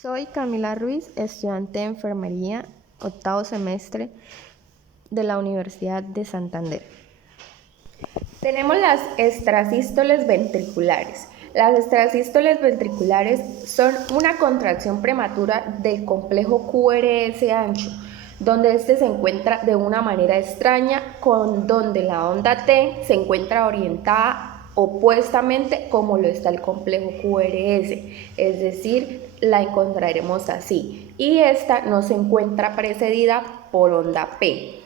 Soy Camila Ruiz, estudiante de enfermería, octavo semestre de la Universidad de Santander. Tenemos las extrasístoles ventriculares. Las extrasístoles ventriculares son una contracción prematura del complejo QRS ancho, donde este se encuentra de una manera extraña, con donde la onda T se encuentra orientada opuestamente como lo está el complejo QRS, es decir, la encontraremos así, y esta no se encuentra precedida por onda P.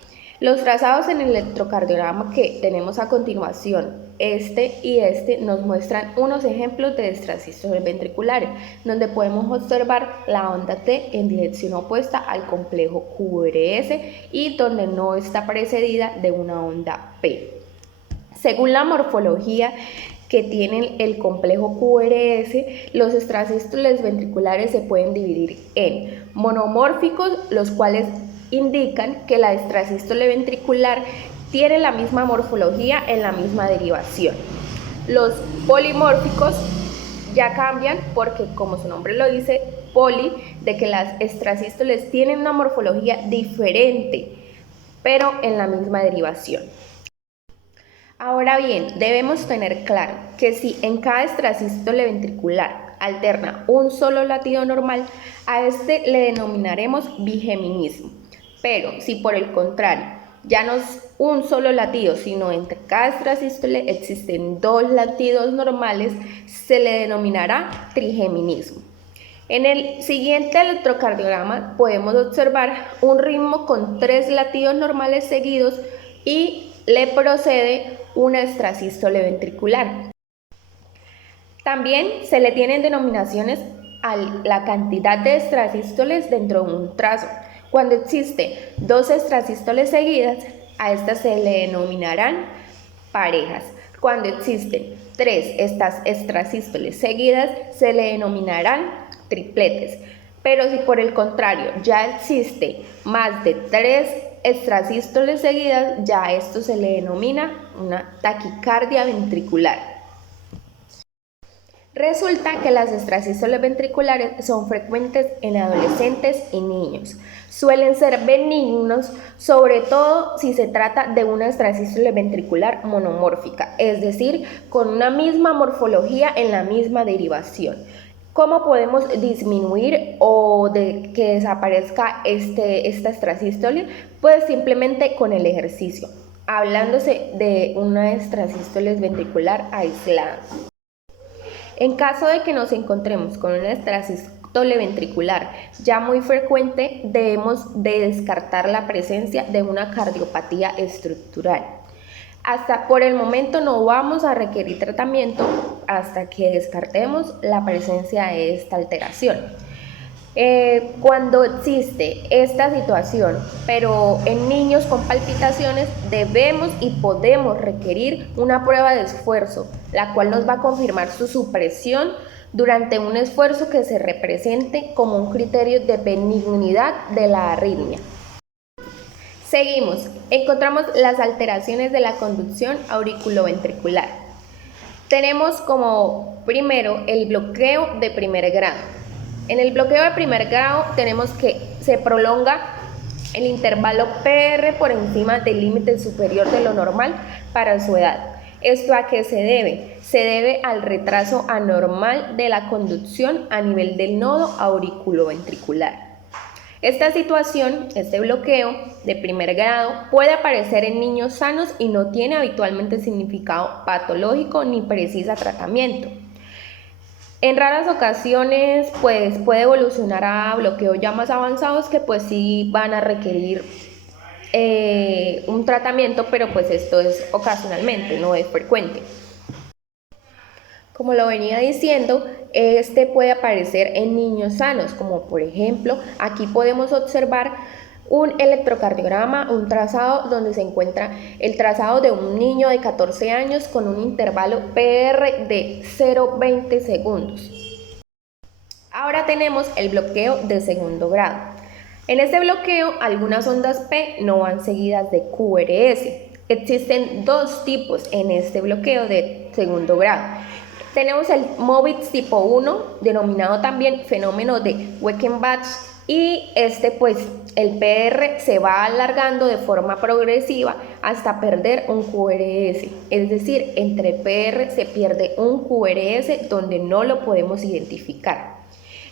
Los trazados en el electrocardiograma que tenemos a continuación, este y este, nos muestran unos ejemplos de extrasístoles ventriculares, donde podemos observar la onda T en dirección opuesta al complejo QRS y donde no está precedida de una onda P. Según la morfología que tiene el complejo QRS, los extrasístoles ventriculares se pueden dividir en monomórficos, los cuales indican que la extrasístole ventricular tiene la misma morfología en la misma derivación. Los polimórficos ya cambian porque, como su nombre lo dice, poli, de que las extrasístoles tienen una morfología diferente, pero en la misma derivación. Ahora bien, debemos tener claro que si en cada extrasístole ventricular alterna un solo latido normal, a este le denominaremos bigeminismo. Pero si por el contrario ya no es un solo latido, sino entre cada extrasístole existen dos latidos normales, se le denominará trigeminismo. En el siguiente electrocardiograma podemos observar un ritmo con 3 latidos normales seguidos y le procede una extrasístole ventricular. También se le tienen denominaciones a la cantidad de extrasístoles dentro de un trazo. Cuando existe 2 extrasístoles seguidas, a estas se le denominarán parejas. Cuando existen 3 estas extrasístoles seguidas, se le denominarán tripletes. Pero si por el contrario ya existe más de 3 extrasístoles seguidas, ya a esto se le denomina una taquicardia ventricular. Resulta que las extrasístoles ventriculares son frecuentes en adolescentes y niños. Suelen ser benignos, sobre todo si se trata de una extrasístole ventricular monomórfica, es decir, con una misma morfología en la misma derivación. ¿Cómo podemos disminuir o de que desaparezca esta extrasístole? Pues simplemente con el ejercicio, hablándose de una extrasístole ventricular aislada. En caso de que nos encontremos con una extrasístole ventricular ya muy frecuente, debemos de descartar la presencia de una cardiopatía estructural. Hasta por el momento no vamos a requerir tratamiento hasta que descartemos la presencia de esta alteración. Cuando existe esta situación, pero en niños con palpitaciones, debemos y podemos requerir una prueba de esfuerzo, la cual nos va a confirmar su supresión durante un esfuerzo que se represente como un criterio de benignidad de la arritmia. Seguimos, encontramos las alteraciones de la conducción auriculoventricular. Tenemos como primero el bloqueo de primer grado. En el bloqueo de primer grado tenemos que se prolonga el intervalo PR por encima del límite superior de lo normal para su edad. ¿Esto a qué se debe? Se debe al retraso anormal de la conducción a nivel del nodo auriculoventricular. Esta situación, este bloqueo de primer grado, puede aparecer en niños sanos y no tiene habitualmente significado patológico ni precisa tratamiento. En raras ocasiones, pues puede evolucionar a bloqueos ya más avanzados que pues sí van a requerir un tratamiento, pero pues esto es ocasionalmente, no es frecuente. Como lo venía diciendo, este puede aparecer en niños sanos, como por ejemplo, aquí podemos observar un electrocardiograma, un trazado donde se encuentra el trazado de un niño de 14 años con un intervalo PR de 0,20 segundos. Ahora tenemos el bloqueo de segundo grado. En este bloqueo, algunas ondas P no van seguidas de QRS. Existen dos tipos en este bloqueo de segundo grado. Tenemos el MOVITS tipo 1, denominado también fenómeno de Weckenbach, y pues el PR se va alargando de forma progresiva hasta perder un QRS, es decir, entre PR se pierde un QRS donde no lo podemos identificar.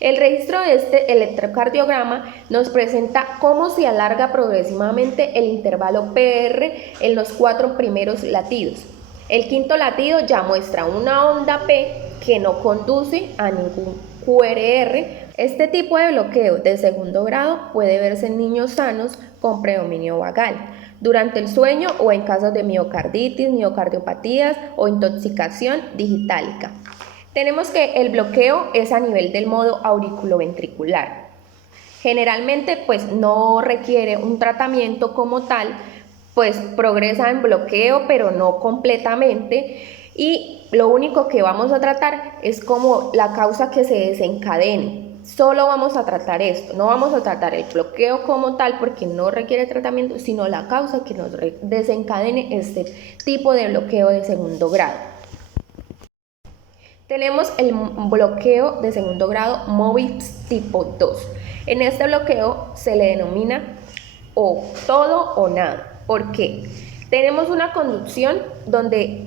El registro de este electrocardiograma nos presenta cómo se alarga progresivamente el intervalo PR en los 4 primeros latidos. El quinto latido ya muestra una onda P que no conduce a ningún QRR. Este tipo de bloqueo de segundo grado puede verse en niños sanos con predominio vagal, durante el sueño o en casos de miocarditis, miocardiopatías o intoxicación digitálica. Tenemos que el bloqueo es a nivel del modo auriculoventricular. Generalmente pues no requiere un tratamiento como tal, pues progresa en bloqueo pero no completamente, y lo único que vamos a tratar es como la causa que se desencadene. Solo vamos a tratar esto, no vamos a tratar el bloqueo como tal porque no requiere tratamiento, sino la causa que nos desencadene este tipo de bloqueo de segundo grado. Tenemos el bloqueo de segundo grado MOVITS tipo 2. En este bloqueo se le denomina o todo o nada. ¿Por qué? Tenemos una conducción donde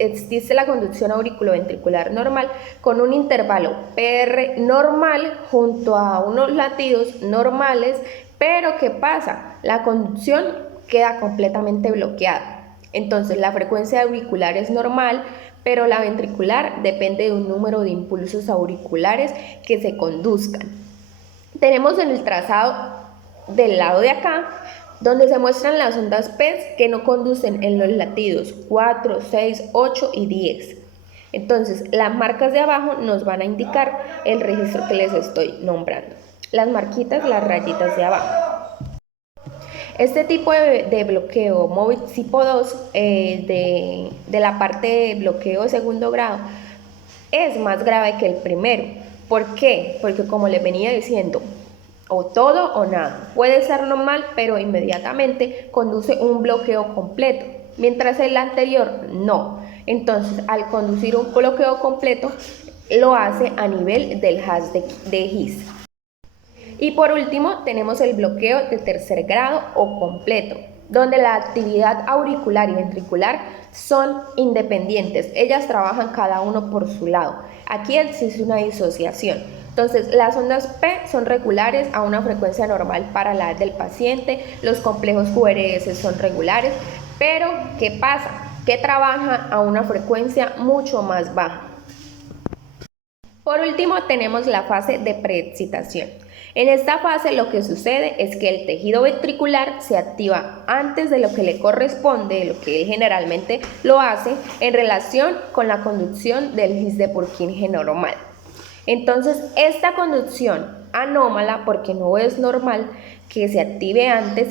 existe la conducción auriculoventricular normal con un intervalo PR normal junto a unos latidos normales, pero ¿qué pasa? La conducción queda completamente bloqueada. Entonces la frecuencia auricular es normal, pero la ventricular depende de un número de impulsos auriculares que se conduzcan. Tenemos en el trazado del lado de acá, donde se muestran las ondas P que no conducen en los latidos 4, 6, 8 y 10. Entonces, las marcas de abajo nos van a indicar el registro que les estoy nombrando. Las marquitas, las rayitas de abajo. Este tipo de bloqueo MOVITS tipo 2 de la parte de bloqueo de segundo grado es más grave que el primero. ¿Por qué? Porque como les venía diciendo, o todo o nada. Puede ser normal, pero inmediatamente conduce un bloqueo completo, mientras el anterior no. Entonces, al conducir un bloqueo completo, lo hace a nivel del haz de His. Y por último, tenemos el bloqueo de tercer grado o completo, donde la actividad auricular y ventricular son independientes. Ellas trabajan cada uno por su lado. Aquí existe una disociación. Entonces, las ondas P son regulares a una frecuencia normal para la edad del paciente, los complejos QRS son regulares, pero ¿qué pasa? Que trabaja a una frecuencia mucho más baja. Por último, tenemos la fase de preexcitación. En esta fase lo que sucede es que el tejido ventricular se activa antes de lo que le corresponde, de lo que él generalmente lo hace, en relación con la conducción del His de Purkinje normal. Entonces, esta conducción anómala, porque no es normal que se active antes,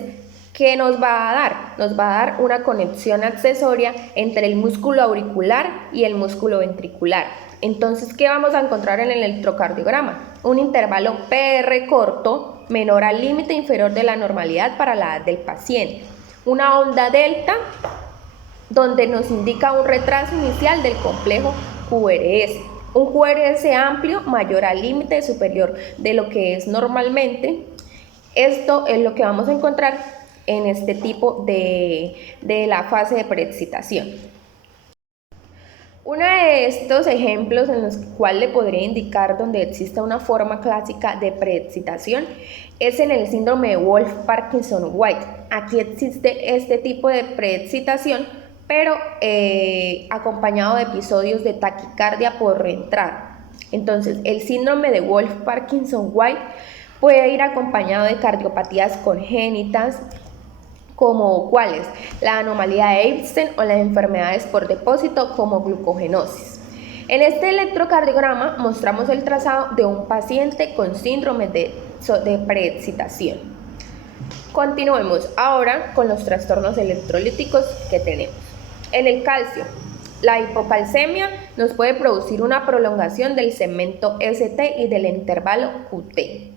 ¿qué nos va a dar? Nos va a dar una conexión accesoria entre el músculo auricular y el músculo ventricular. Entonces, ¿qué vamos a encontrar en el electrocardiograma? Un intervalo PR corto, menor al límite inferior de la normalidad para la edad del paciente. Una onda delta, donde nos indica un retraso inicial del complejo QRS. Un QRS amplio, mayor al límite superior de lo que es normalmente. Esto es lo que vamos a encontrar en este tipo de la fase de preexcitación. Uno de estos ejemplos en los cuales le podría indicar donde existe una forma clásica de preexcitación es en el síndrome de Wolff-Parkinson-White. Aquí existe este tipo de preexcitación, pero acompañado de episodios de taquicardia por reentrada. Entonces, el síndrome de Wolff-Parkinson-White puede ir acompañado de cardiopatías congénitas, como cuáles, la anomalía de Epstein o las enfermedades por depósito como glucogenosis. En este electrocardiograma mostramos el trazado de un paciente con síndrome de preexcitación. Continuemos ahora con los trastornos electrolíticos que tenemos. En el calcio, la hipocalcemia nos puede producir una prolongación del segmento ST y del intervalo QT.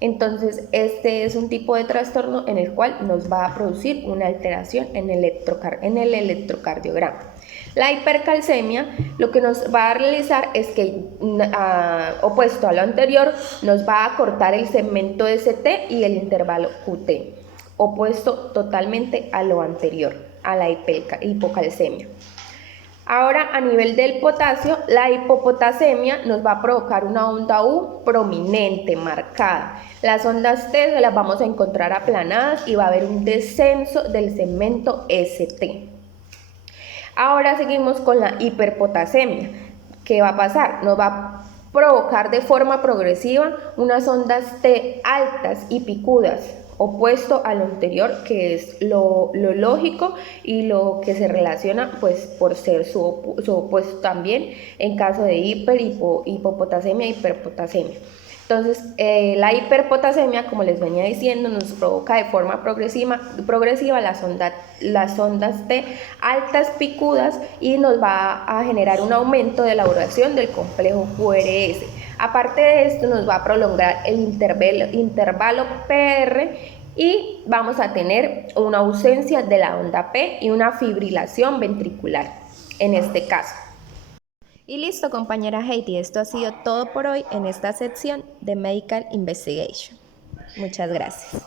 Entonces, este es un tipo de trastorno en el cual nos va a producir una alteración en el electrocardiograma. La hipercalcemia lo que nos va a realizar es que, opuesto a lo anterior, nos va a cortar el segmento ST y el intervalo QT, opuesto totalmente a lo anterior, a la hipocalcemia. Ahora, a nivel del potasio, la hipopotasemia nos va a provocar una onda U prominente, marcada. Las ondas T las vamos a encontrar aplanadas y va a haber un descenso del segmento ST. Ahora seguimos con la hiperpotasemia. ¿Qué va a pasar? Nos va a provocar de forma progresiva unas ondas T altas y picudas, opuesto a lo anterior, que es lo lógico y lo que se relaciona pues por ser su opuesto también en caso de hipopotasemia e hiperpotasemia. Entonces, la hiperpotasemia, como les venía diciendo, nos provoca de forma progresiva las ondas T altas picudas y nos va a generar un aumento de la duración del complejo QRS. Aparte de esto, nos va a prolongar el intervalo PR y vamos a tener una ausencia de la onda P y una fibrilación ventricular en este caso. Y listo, compañera Heidi, esto ha sido todo por hoy en esta sección de Medical Investigation. Muchas gracias.